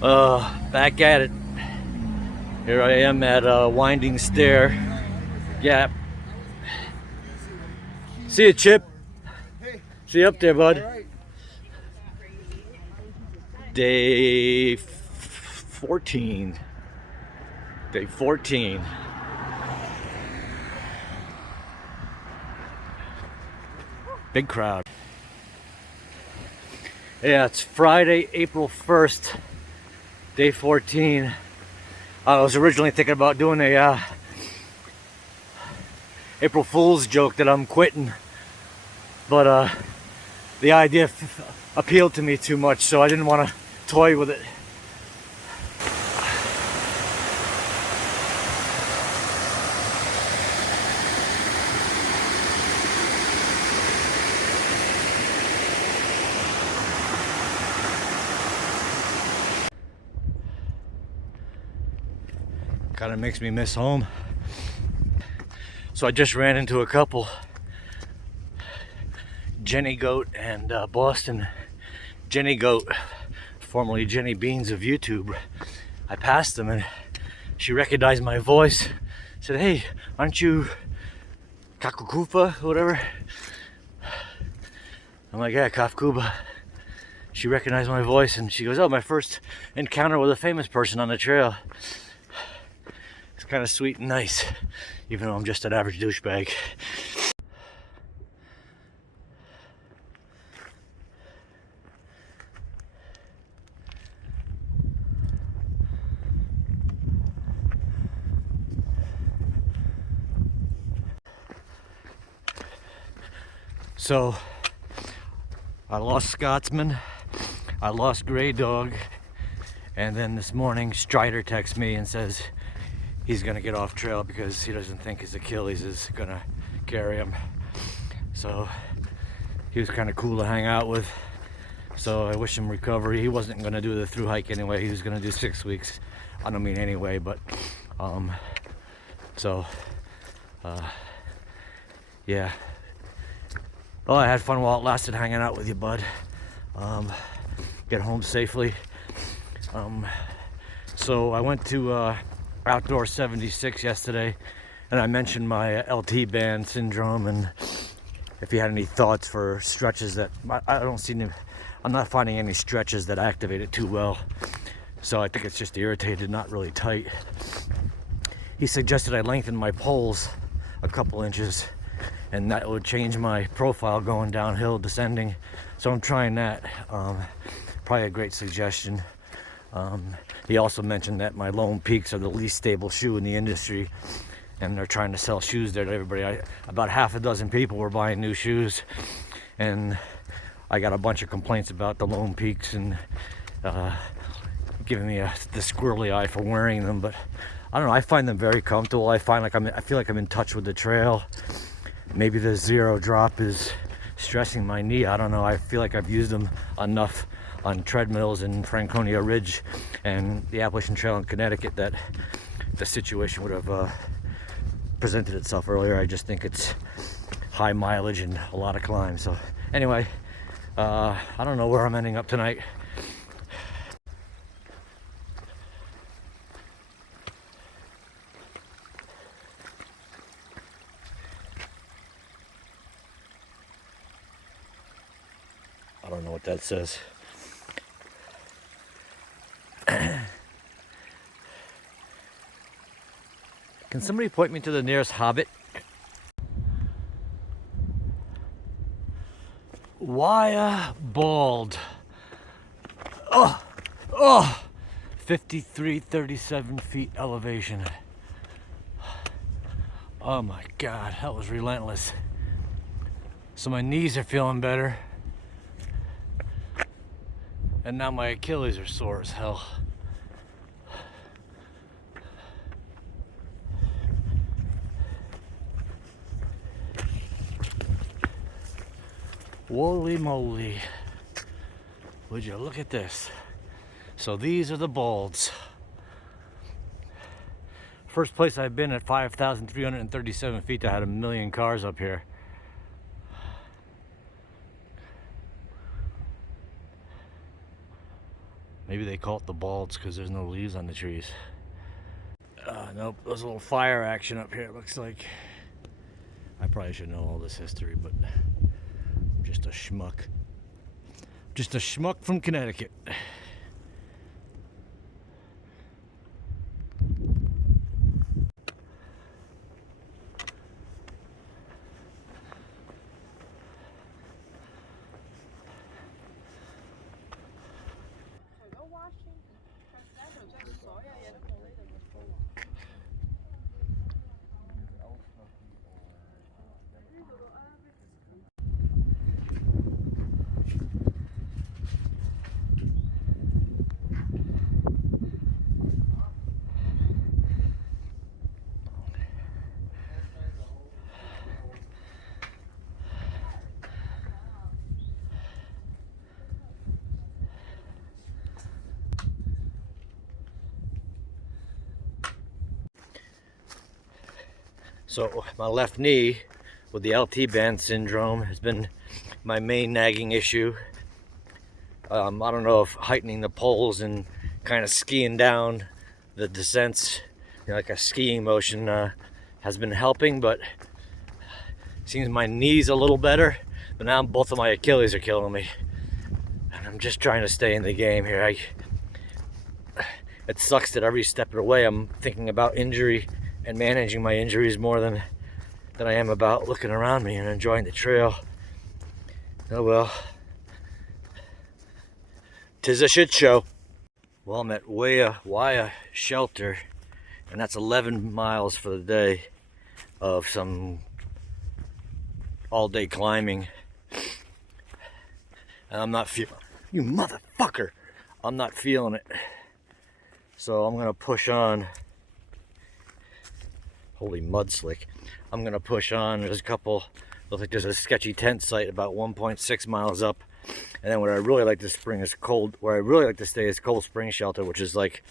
Back at it. Here I am at Winding Stair Gap. See you, Chip. See you up there, bud. Day 14. Day 14. Big crowd. Yeah, it's Friday, April 1st, day 14. I was originally thinking about doing a April Fool's joke that I'm quitting, but the idea appealed to me too much, so I didn't want to toy with it. Kind of makes me miss home. So I just ran into a couple, Jenny Goat and Boston. Jenny Goat, formerly Jenny Beans of YouTube. I passed them and she recognized my voice. Said, "Hey, aren't you Kakukupa or whatever?" I'm like, "Yeah, Kafkuba." She recognized my voice and she goes, "Oh, my first encounter with a famous person on the trail." It's kind of sweet and nice, even though I'm just an average douchebag. So, I lost Scotsman, I lost Grey Dog, and then this morning Strider texts me and says he's gonna get off trail because he doesn't think his Achilles is gonna carry him. So he was kind of cool to hang out with. So I wish him recovery. He wasn't gonna do the Thru-Hike anyway. He was gonna do 6 weeks. I don't mean anyway, but yeah. Well, I had fun while it lasted hanging out with you, bud. Get home safely. So I went to Outdoor 76 yesterday, and I mentioned my LT band syndrome, and if you had any thoughts for stretches that I'm not finding any stretches that activate it too well. So I think it's just irritated, not really tight. He suggested I lengthen my poles a couple inches, and that would change my profile going downhill, descending. So I'm trying that. Probably a great suggestion. He also mentioned that my Lone Peaks are the least stable shoe in the industry, and they're trying to sell shoes there to everybody. About half a dozen people were buying new shoes, and I got a bunch of complaints about the Lone Peaks and giving me the squirrely eye for wearing them. But I don't know, I find them very comfortable. I feel like I'm in touch with the trail. Maybe the zero drop is stressing my knee. I don't know. I feel like I've used them enough on treadmills in Franconia Ridge and the Appalachian Trail in Connecticut that the situation would have presented itself earlier. I just think it's high mileage and a lot of climb. So anyway, I don't know where I'm ending up tonight. I don't know what that says. Can somebody point me to the nearest hobbit? Waya bald. Oh, 5337 feet elevation. Oh my God, that was relentless. So my knees are feeling better. And now my Achilles are sore as hell. Holy moly. Would you look at this? So these are the balds. First place I've been at 5,337 feet. I had 1 million cars up here. Maybe they call it the balds because there's no leaves on the trees. Nope, there's a little fire action up here, it looks like. I probably should know all this history, but I'm just a schmuck. Just a schmuck from Connecticut. So my left knee with the LT band syndrome has been my main nagging issue. I don't know if heightening the poles and kind of skiing down the descents, like a skiing motion, has been helping, but seems my knee's a little better, but now both of my Achilles are killing me. And I'm just trying to stay in the game here. It sucks that every step of the way I'm thinking about injury and managing my injuries more than I am about looking around me and enjoying the trail. Oh well. 'Tis a shit show. Well, I'm at Waya shelter, and that's 11 miles for the day of some all-day climbing. And I'm not feeling, you motherfucker, I'm not feeling it. So I'm gonna push on. Holy mud slick. I'm gonna push on. There's a couple, looks like there's a sketchy tent site about 1.6 miles up. And then where I really like to spring is where I really like to stay is Cold Spring Shelter, which is like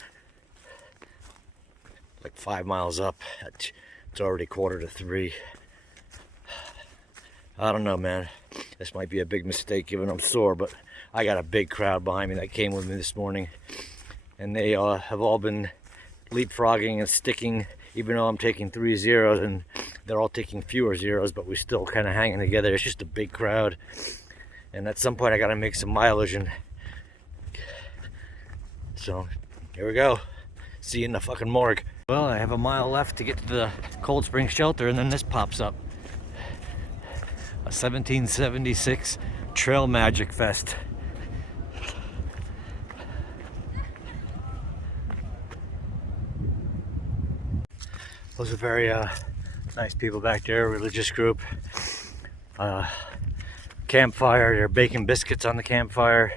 5 miles up. It's already 2:45. I don't know, man. This might be a big mistake given I'm sore, but I got a big crowd behind me that came with me this morning. And they have all been leapfrogging and sticking, even though I'm taking 3 zeros and they're all taking fewer zeros, but we're still kind of hanging together. It's just a big crowd. And at some point I gotta make some mileage, and so here we go. See you in the fucking morgue. Well, I have a mile left to get to the Cold Spring Shelter, and then this pops up. A 1776 Trail Magic Fest. Those are very nice people back there, religious group. Campfire, they're baking biscuits on the campfire,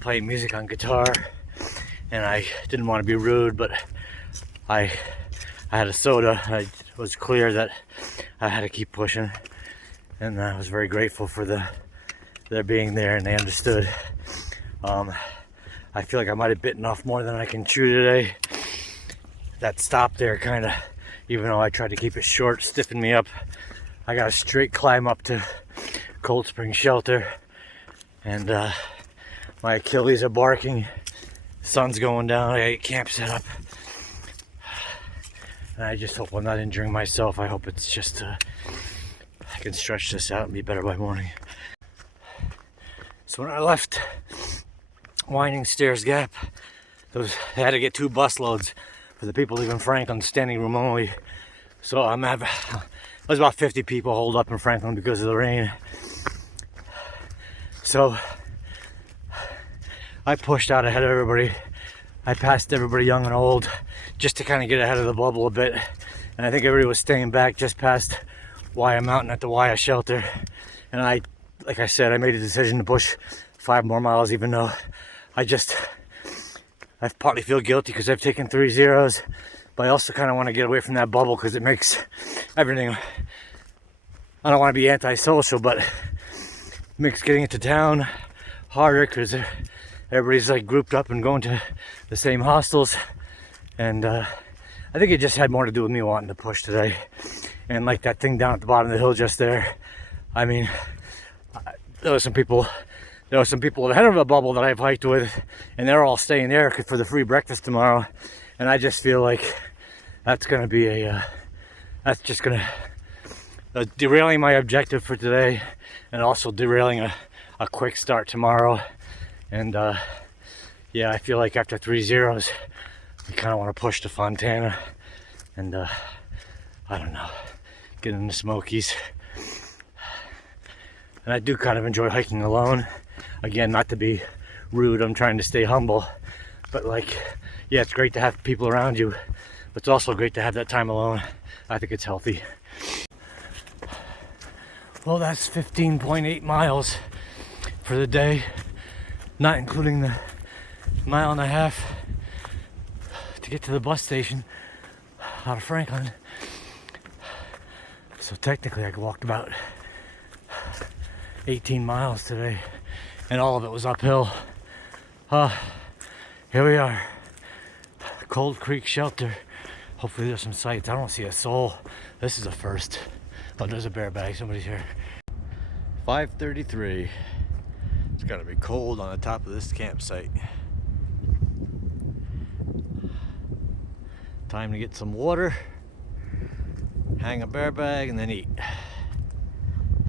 playing music on guitar. And I didn't want to be rude, but I had a soda. It was clear that I had to keep pushing, and I was very grateful for their being there, and they understood. I feel like I might have bitten off more than I can chew today. That stop there kind of, even though I tried to keep it short, stiffened me up. I got a straight climb up to Cold Spring Shelter, and my Achilles are barking. Sun's going down. I got camp set up, and I just hope I'm not injuring myself. I hope it's just I can stretch this out and be better by morning. So when I left Winding Stairs Gap, I had to get 2 bus loads for the people leaving Franklin, standing room only. So there's about 50 people holed up in Franklin because of the rain. So I pushed out ahead of everybody. I passed everybody young and old just to kind of get ahead of the bubble a bit. And I think everybody was staying back just past Waya Mountain at the Waya shelter. And like I said, I made a decision to push 5 more miles, even though I partly feel guilty because I've taken 3 zeros, but I also kind of want to get away from that bubble because it makes everything, I don't want to be antisocial, but it makes getting into town harder because everybody's like grouped up and going to the same hostels. And I think it just had more to do with me wanting to push today. And like that thing down at the bottom of the hill just there, I mean, there were some people there were some people ahead of the bubble that I've hiked with, and they're all staying there for the free breakfast tomorrow. And I just feel like that's gonna be that's just gonna derailing my objective for today, and also derailing a quick start tomorrow. And yeah, I feel like after 3 zeros, we kind of want to push to Fontana, and I don't know, get in the Smokies. And I do kind of enjoy hiking alone. Again, not to be rude, I'm trying to stay humble, but like, yeah, it's great to have people around you, but it's also great to have that time alone. I think it's healthy. Well, that's 15.8 miles for the day, not including the 1.5 miles to get to the bus station out of Franklin. So technically I walked about 18 miles today, and all of it was uphill. Here we are, Cold Creek Shelter. Hopefully there's some sights. I don't see a soul. This is a first. Oh, there's a bear bag. Somebody's here. 5:33. It's gotta be cold on the top of this campsite. Time to get some water, hang a bear bag, and then eat.